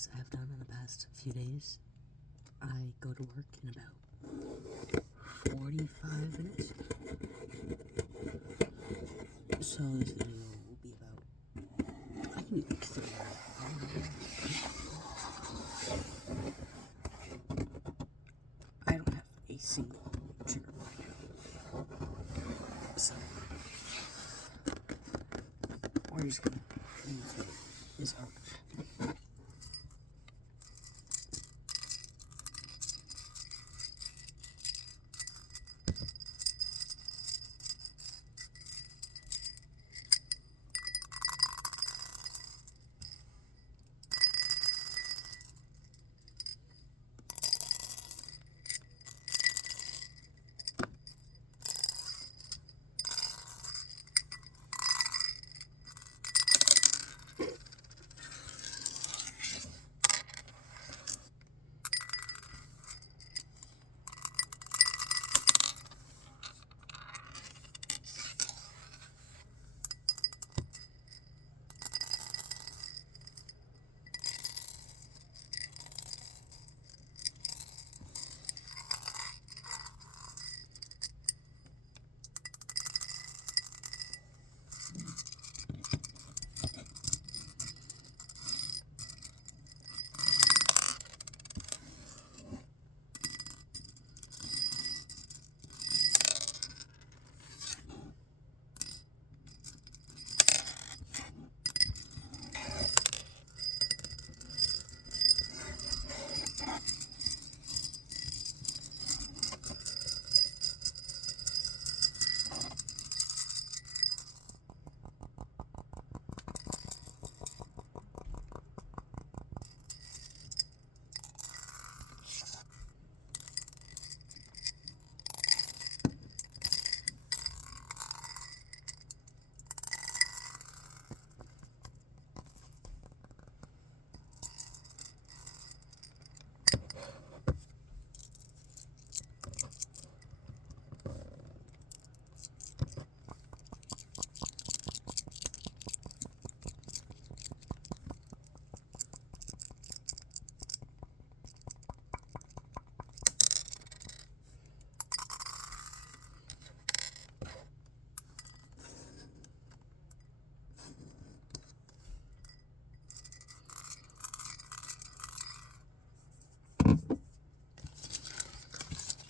things I've done in the past few days. I go to work in about 45 minutes. So this video will be about, I can do like 3 I don't have a single trigger right now. So we're just gonna use this arc.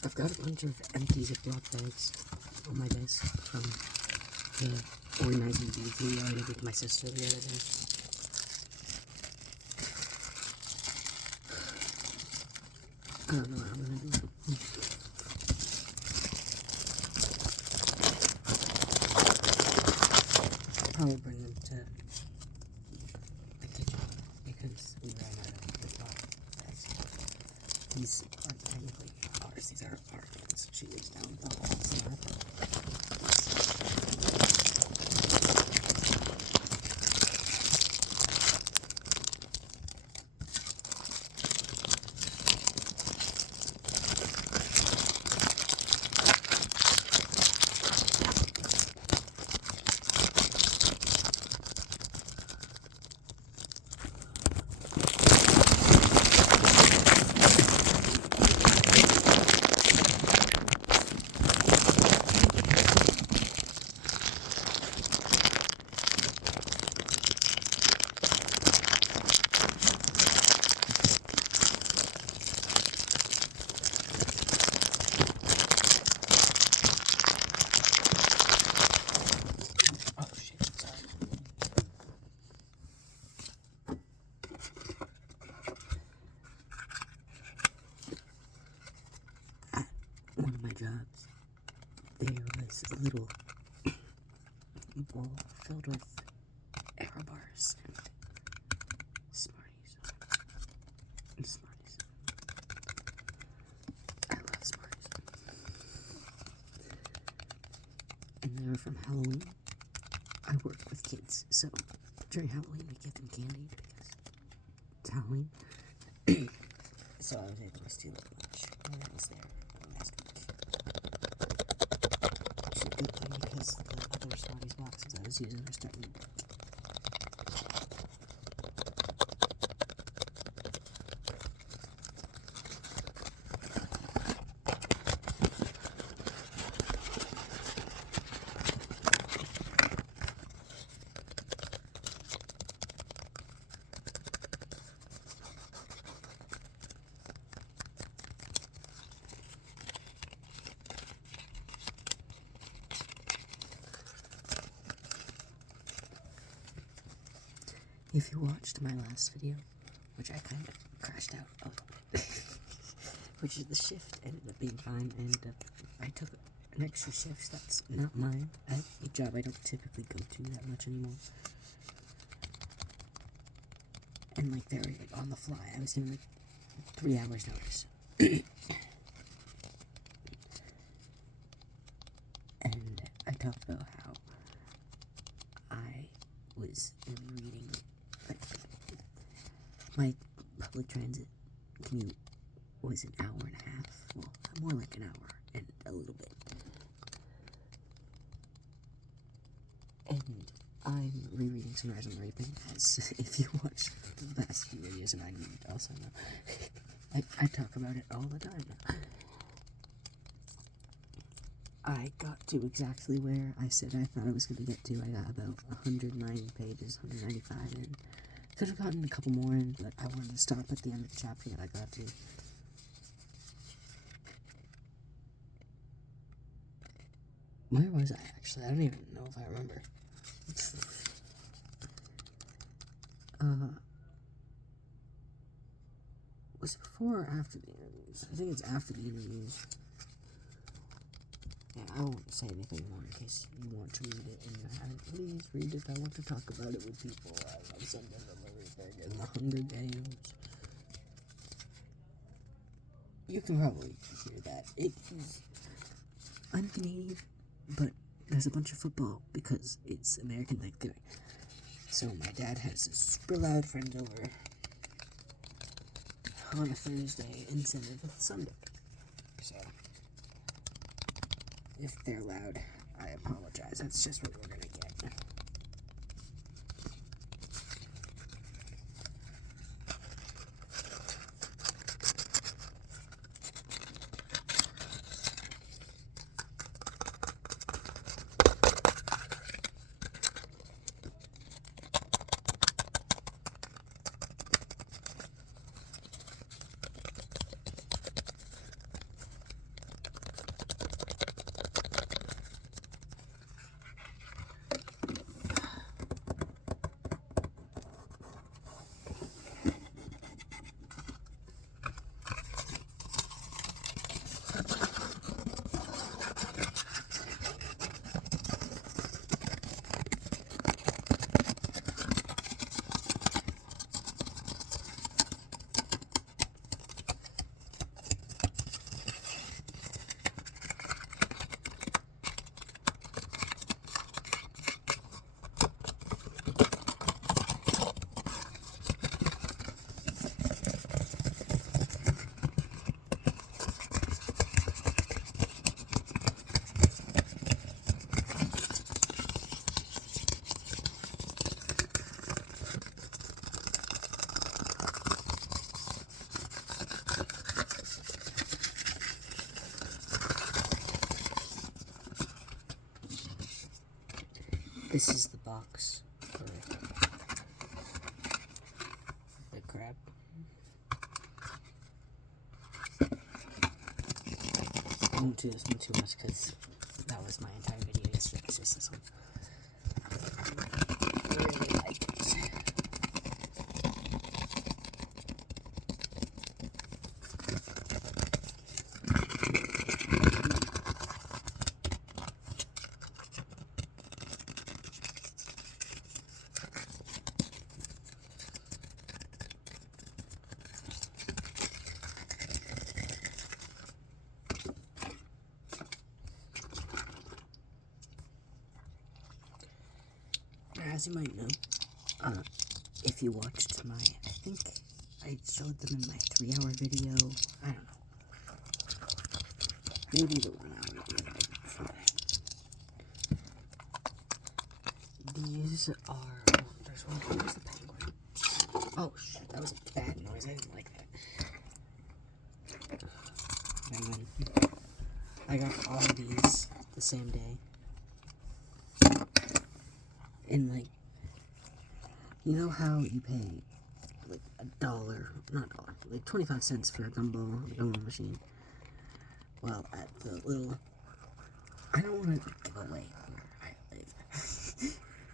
I've got a bunch of empty Ziploc bags on my desk from the organizing video I did with my sister the other day. I don't know how I'm gonna do it. I'll probably bring them to the kitchen because we ran out of Ziploc bags. These are technically ours. These are our things. She lives down the hall. One of my jobs, there was a little bowl filled with error bars and Smarties. I love Smarties. And they were from Halloween. I work with kids, so during Halloween we give them candy because it's Halloween. So I was able to steal a bunch when I was there last week. Which is a good thing because the other Smarties boxes I was using are starting to break. If you watched my last video, which I kind of crashed out of, which is the shift ended up being fine, and I took an extra shift that's not mine at a job I don't typically go to that much anymore. And like they were like on the fly. I was given like 3 hours notice. And I talked about how I was reading, like, my public transit commute was an hour and a half. Well, more like an hour and a little bit. And I'm rereading Sunrise on the Reaping, as if you watch the past few videos, and I also know. I talk about it all the time. I got to exactly where I said I thought I was going to get to. I got about 109 pages, 195 in. Could have gotten a couple more in, but I wanted to stop at the end of the chapter that I got to. Where was I, actually? I don't even know if I remember. Was it before or after the interviews? I think it's after the interviews. Yeah, I won't say anything more in case you want to read it and you haven't. Please read it. I want to talk about it with people. I love sending them everything in the Hunger Games. You can probably hear that. I'm Canadian, but there's a bunch of football because it's American Thanksgiving. So my dad has a super loud friends over on a Thursday instead of a Sunday. So if they're loud, I apologize. That's just what we're gonna get. This is the box for the crab. I won't do this one too much because that was my entire video yesterday. It's just this one. I really like it. As you might know, if you watched my, I think I showed them in my 3-hour video, I don't know, maybe the 1-hour video before. These are, oh, there's one, where's the penguin? Oh shit, that was a bad noise, I didn't like that. Penguin. I got all of these the same day. And like, you know how you pay like like 25 cents for a gumball machine? Well, at the little, I don't want to give away where I live,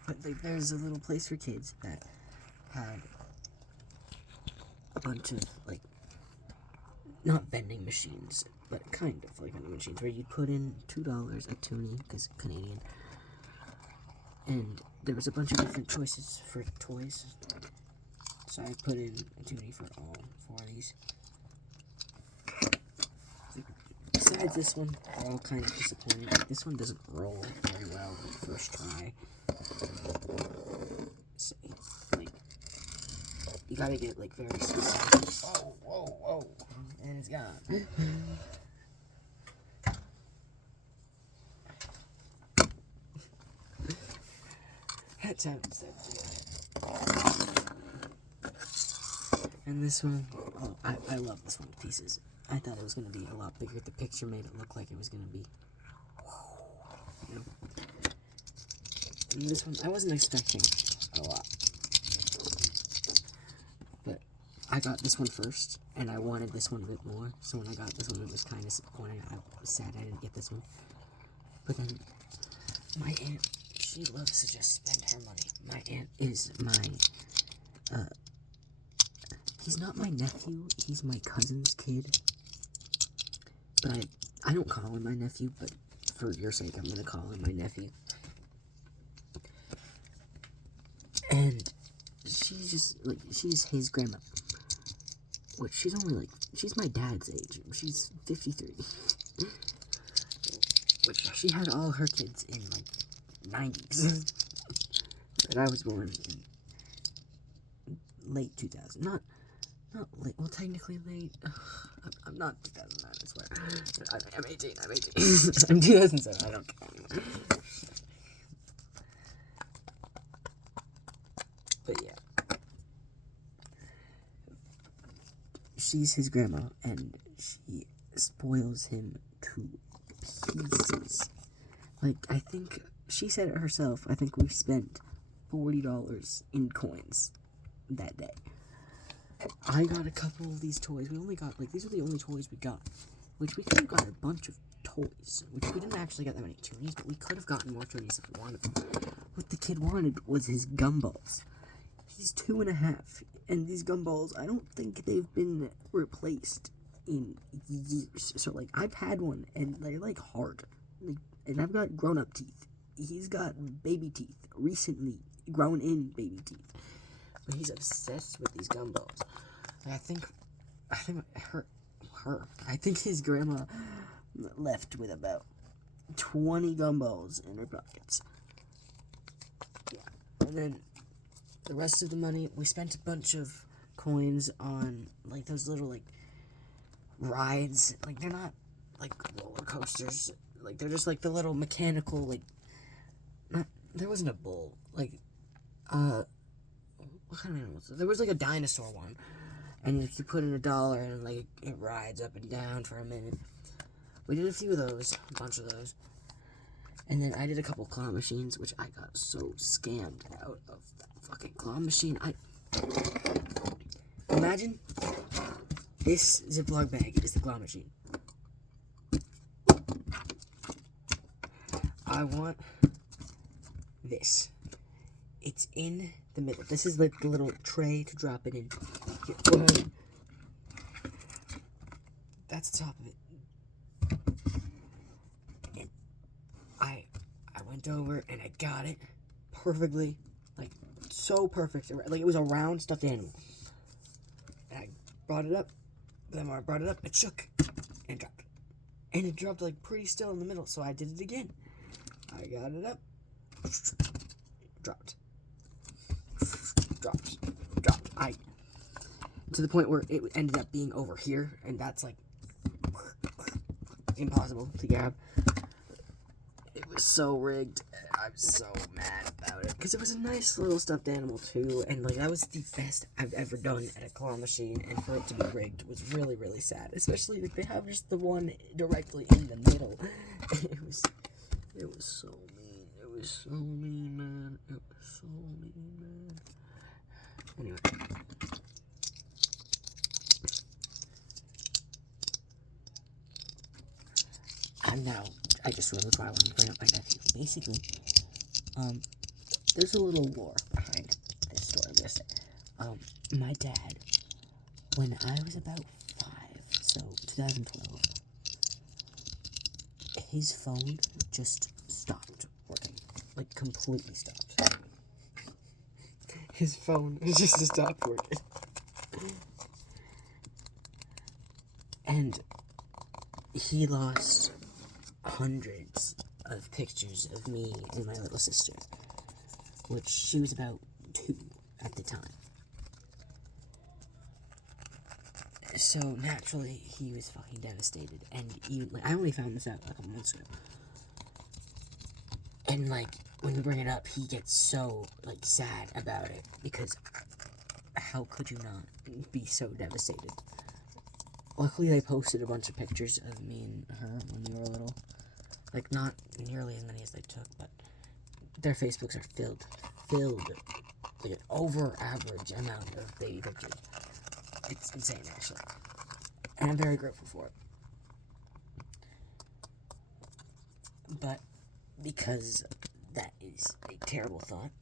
but like, there's a little place for kids that had a bunch of, like, not vending machines, but kind of like vending machines, where you'd put in $2 a toonie, because Canadian, and there was a bunch of different choices for toys, so I put in a toonie for all 4 of these. Besides this one, they're all kind of disappointing. Like, this one doesn't roll very well on the first try. So, like, you gotta get, like, very specific. Whoa, whoa, whoa. And it's gone. That sounds so good. And this one, oh, I love this one with pieces. I thought it was going to be a lot bigger. The picture made it look like it was going to be, you know. And this one, I wasn't expecting a lot. But I got this one first, and I wanted this one a bit more. So when I got this one, it was kind of disappointing. I was sad I didn't get this one. But then, my aunt, she loves to just spend her money. My aunt is my, he's not my nephew, he's my cousin's kid. But I don't call him my nephew, but for your sake, I'm gonna call him my nephew. And she's just, like, she's his grandma. Which, she's only, like, she's my dad's age. She's 53. Which, she had all her kids in, like, 90s. And I was born in late 2000. Not late, well, technically late. I'm not 2009, I swear. I'm 18, I'm 18. I'm 2007, I don't care anymore. But yeah. She's his grandma, and she spoils him to pieces. Like, I think, she said it herself, I think we spent $40 in coins that day. I got a couple of these toys. We only got, like, these are the only toys we got. Which we could have got a bunch of toys. Which we didn't actually get that many toonies, but we could have gotten more toonies if we wanted them. What the kid wanted was his gumballs. He's 2.5. And these gumballs, I don't think they've been replaced in years. So, like, I've had one, and they're, like, hard. Like, and I've got grown-up teeth. He's got baby teeth. Recently grown in baby teeth. But he's obsessed with these gumballs. And I think his grandma left with about 20 gumballs in her pockets. Yeah. And then the rest of the money, we spent a bunch of coins on, like, those little, like, rides. Like, they're not, like, roller coasters. Like, they're just, like, the little mechanical, like, there wasn't a bull. Like, what kind of animal was it? There was, like, a dinosaur one. And like, you put in $1 and, like, it rides up and down for a minute. We did a few of those. A bunch of those. And then I did a couple claw machines, which I got so scammed out of that fucking claw machine. Imagine this Ziploc bag is the claw machine. I want this. It's in the middle. This is like the little tray to drop it in. Here, go ahead. That's the top of it. And I went over and I got it perfectly, like, so perfect. Like, it was a round stuffed animal. And I brought it up. Then when I brought it up, it shook and dropped. And it dropped, like, pretty still in the middle. So I did it again. I got it up. Dropped. To the point where it ended up being over here, and that's, like, impossible to grab. It was so rigged. I'm so mad about it. Because it was a nice little stuffed animal, too, and, like, that was the best I've ever done at a claw machine, and for it to be rigged was really, really sad. Especially, like, they have just the one directly in the middle. It was so mean. It was so mean, man. It was so mean, man. Anyway. I just remembered why I wanted to bring up my nephew. Basically, there's a little lore behind this story I'm gonna say. My dad, when I was about 5, so 2012, his phone just stopped working. Like, completely stopped. His phone just stopped working. And he lost hundreds of pictures of me and my little sister, which she was about 2 at the time. So naturally, he was fucking devastated, and even, like, I only found this out a couple months ago. And, like, when we bring it up, he gets so, like, sad about it, because how could you not be so devastated? Luckily, they posted a bunch of pictures of me and her when we were little. Like, not nearly as many as they took, but their Facebooks are filled, like, an over-average amount of baby pictures. It's insane, actually. And I'm very grateful for it. But because that is a terrible thought,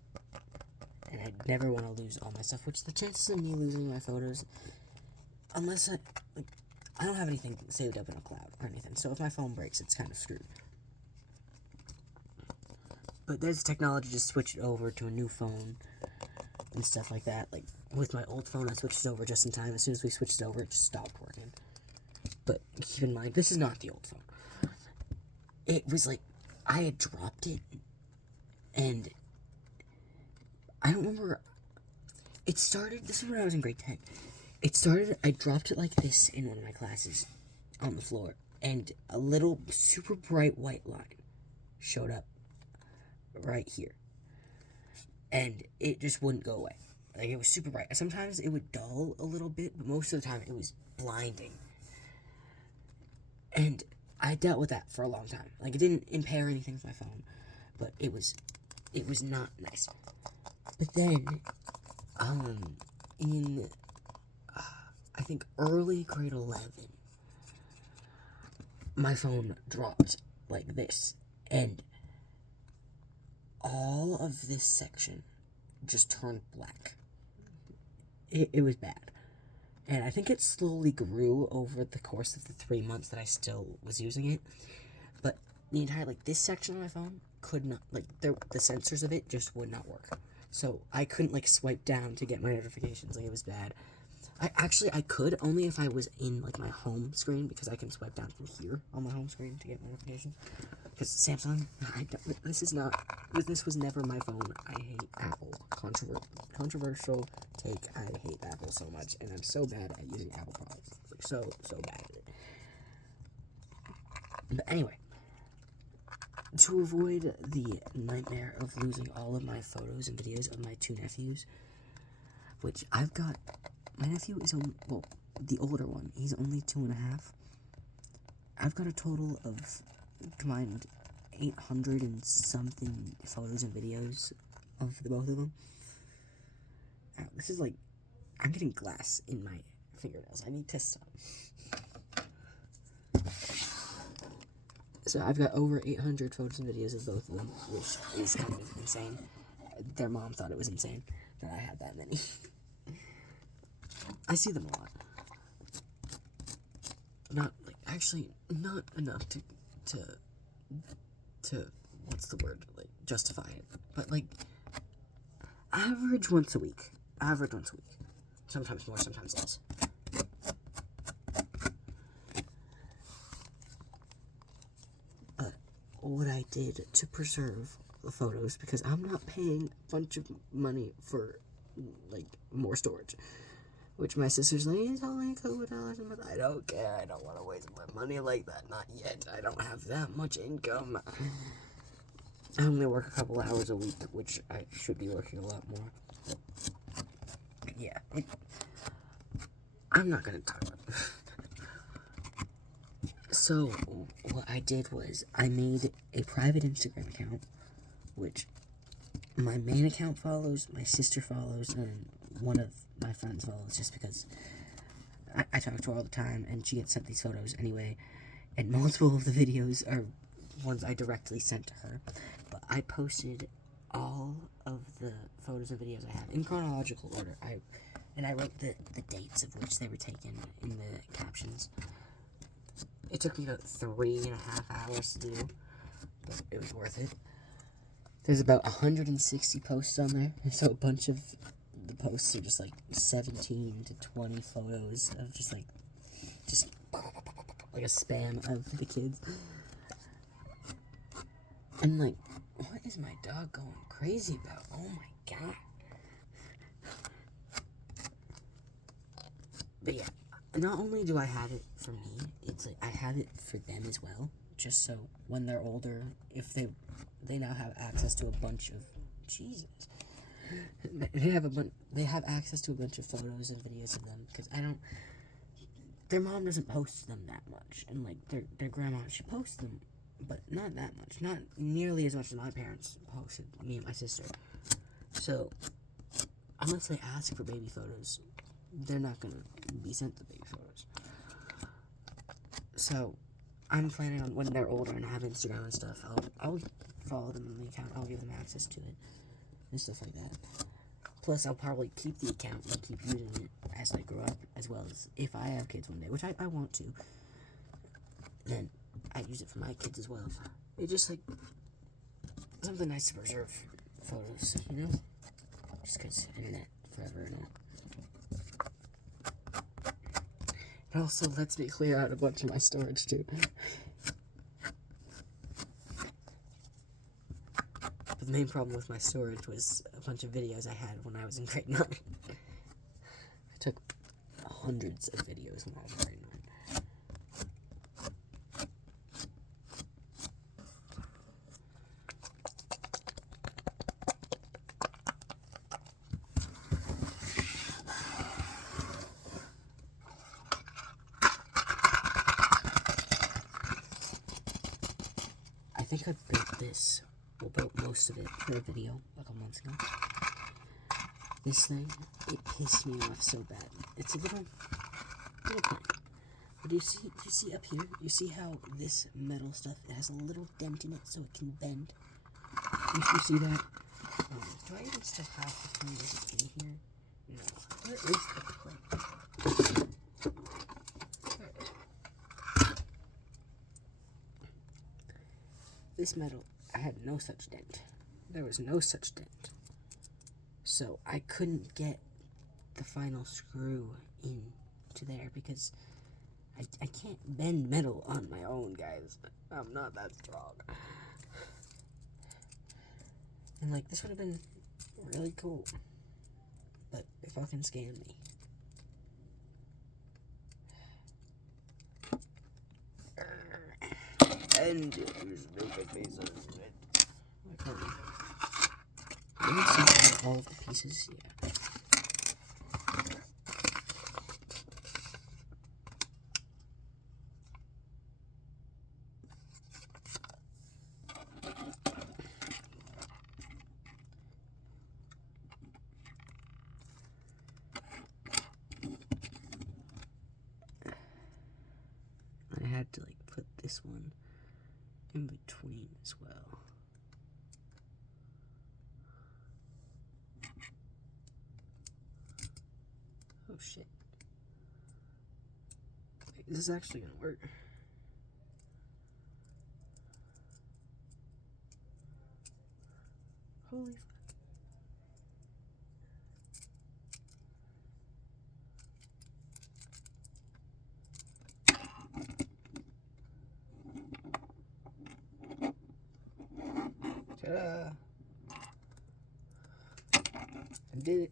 and I'd never want to lose all my stuff, which the chances of me losing my photos, unless I don't have anything saved up in a cloud or anything, so if my phone breaks, it's kind of screwed. But there's technology to switch it over to a new phone and stuff like that. Like, with my old phone, I switched it over just in time. As soon as we switched it over, it just stopped working. But keep in mind, this is not the old phone. It was like, I had dropped it, and I don't remember. It started, this is when I was in grade 10. It started, I dropped it like this in one of my classes on the floor, and a little super bright white line showed up right here. And it just wouldn't go away. Like, it was super bright. Sometimes it would dull a little bit, but most of the time it was blinding. And I dealt with that for a long time. Like, it didn't impair anything with my phone, but it was not nice. But then, in, I think early grade 11, my phone dropped like this, and all of this section just turned black. It was bad. And I think it slowly grew over the course of the 3 months that I still was using it. But the entire, like, this section of my phone could not, like, the sensors of it just would not work. So I couldn't, like, swipe down to get my notifications. Like, it was bad. I could, only if I was in, like, my home screen, because I can swipe down from here on my home screen to get my notifications. Because Samsung, this was never my phone. I hate Apple. Controversial take, I hate Apple so much, and I'm so bad at using Apple products. Like, so bad at it. But anyway, to avoid the nightmare of losing all of my photos and videos of my 2 nephews, which I've got, my nephew is only, well, the older one, he's only 2.5. I've got a total of combined 800 and something photos and videos of the both of them. This is like, I'm getting glass in my fingernails. I need to stop. So I've got over 800 photos and videos of both of them, which is kind of insane. Their mom thought it was insane that I had that many. I see them a lot. Not, like, actually, not enough to what's the word, like, justify it. But, like, average once a week. Sometimes more, sometimes less. What I did to preserve the photos, because I'm not paying a bunch of money for, like, more storage. Which my sister's like, it's only a couple dollars a month. I don't care. I don't want to waste my money like that. Not yet. I don't have that much income. I only work a couple hours a week, which I should be working a lot more. Yeah. I'm not going to talk about it. So, what I did was, I made a private Instagram account, which my main account follows, my sister follows, and one of my friends follows, just because I talk to her all the time, and she gets sent these photos anyway, and multiple of the videos are ones I directly sent to her. But I posted all of the photos and videos I have in chronological order. I wrote the dates of which they were taken in the captions. It took me about 3.5 hours to do, but it was worth it. There's about 160 posts on there, so a bunch of the posts are just like 17 to 20 photos of just like a spam of the kids. And like, what is my dog going crazy about? Oh my god. But yeah, not only do I have it for me, it's like I have it for them as well, just so when they're older, if they now have access to a bunch of they have access to a bunch of photos and videos of them, because their mom doesn't post them that much, and like their grandma, she posts them, but not that much, not nearly as much as my parents posted me and my sister. So unless they ask for baby photos, they're not gonna be sent the baby photos. So I'm planning on, when they're older and have Instagram and stuff, I'll follow them on the account. I'll give them access to it and stuff like that. Plus, I'll probably keep the account and keep using it as they grow up, as well as if I have kids one day, which I want to. Then I use it for my kids as well. It's just like something nice to preserve photos, you know? Just because internet forever and all. It also lets me clear out a bunch of my storage too. But the main problem with my storage was a bunch of videos I had when I was in grade 9. I took hundreds of videos when I was in grade 9. I think I built this, or built most of it for a video a couple months ago. This thing, it pissed me off so bad. It's a little plane. But do you see up here? You see how this metal stuff, it has a little dent in it so it can bend? You see that? Do I even still have the plane? Is it in here? No. Where is the plane? This metal, I had no such dent. There was no such dent. So I couldn't get the final screw into there because I can't bend metal on my own, guys. I'm not that strong. And like, this would have been really cool. But it fucking scammed me. And you stupid piece of shit. Let me see all of the pieces. Yeah. I had to like put this one in between as well. Oh shit. Wait, is this actually gonna work? Holy fuck. Ta-da! I did it.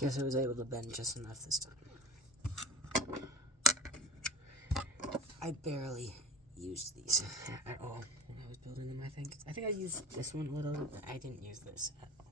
Guess I was able to bend just enough this time. I barely used these at all when I was building them, I think. I think I used this one a little, but I didn't use this at all.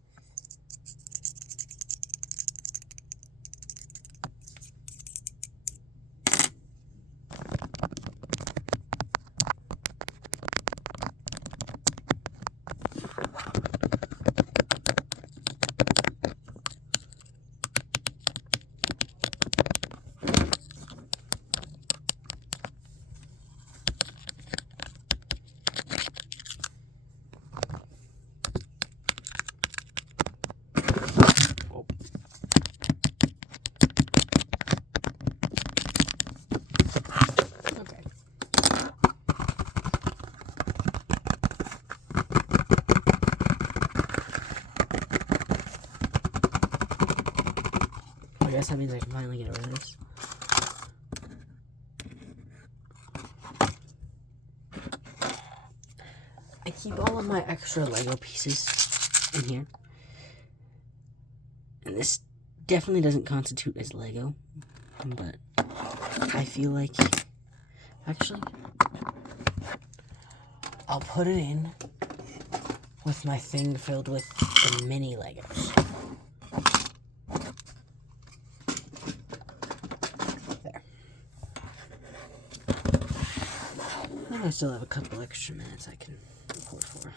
guess that means I can finally get rid of this. I keep all of my extra Lego pieces in here. And this definitely doesn't constitute as Lego, but I feel like, actually, I'll put it in with my thing filled with the mini Legos. There. And I still have a couple extra minutes I can record for.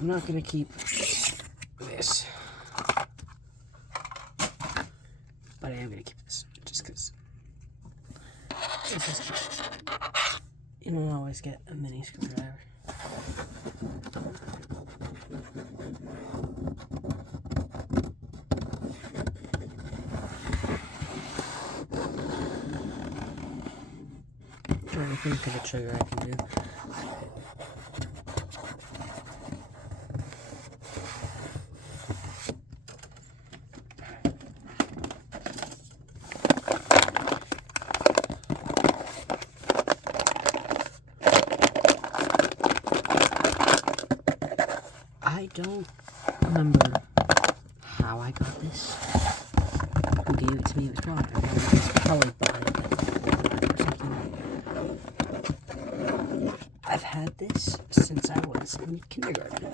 I'm not gonna keep this, but I am gonna keep this just because this is cute. You don't always get a mini screwdriver. I'm trying to think of a trigger I can do. I don't remember how I got this. Who gave it to me? It was probably bought it or something. I've had this since I was in kindergarten.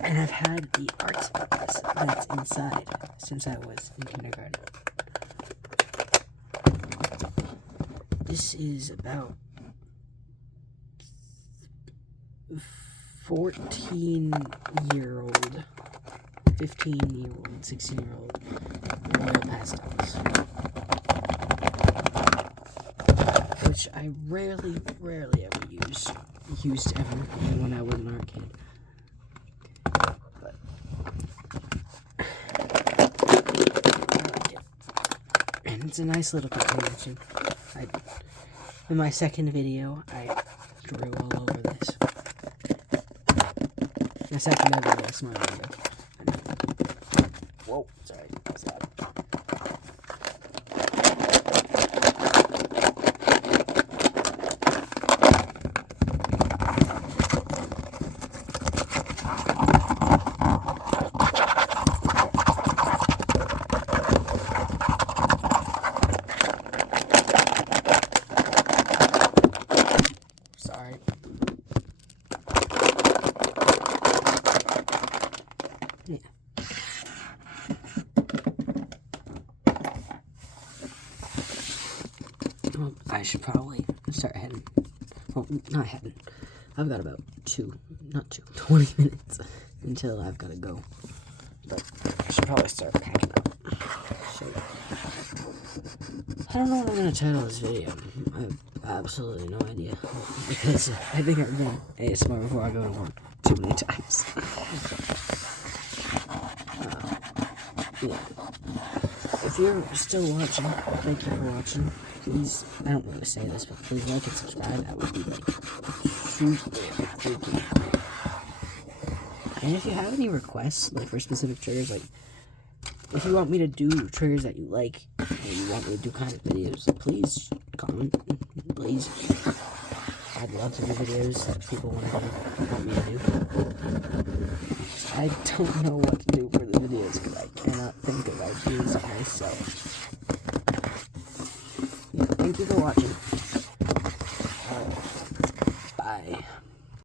And I've had the art supplies that's inside since I was in kindergarten. This is about 14-year-old, 15-year-old, 16-year-old oil pastels, which I rarely ever used ever when I was an art kid. But I like it, and it's a nice little combination. In my second video, I drew all over this. My second ever ASMR video. Whoa, sorry, that's loud. Sorry. Yeah. Well, I should probably start heading. Well, not heading. I've got about 20 minutes until I've got to go. But I should probably start packing up. So, I don't know what I'm going to title this video. I have absolutely no idea. Because I think I've done ASMR before I go to work too many times. Yeah. If you're still watching, thank you for watching. Please, I don't want to say this, but please like and subscribe. That would be like super freaking great. And if you have any requests, like for specific triggers, like if you want me to do triggers that you like, and you want me to do kind of videos, please comment. Please. I'd love to do videos that people want me to do. I don't know what to do for the videos because I cannot think of ideas myself.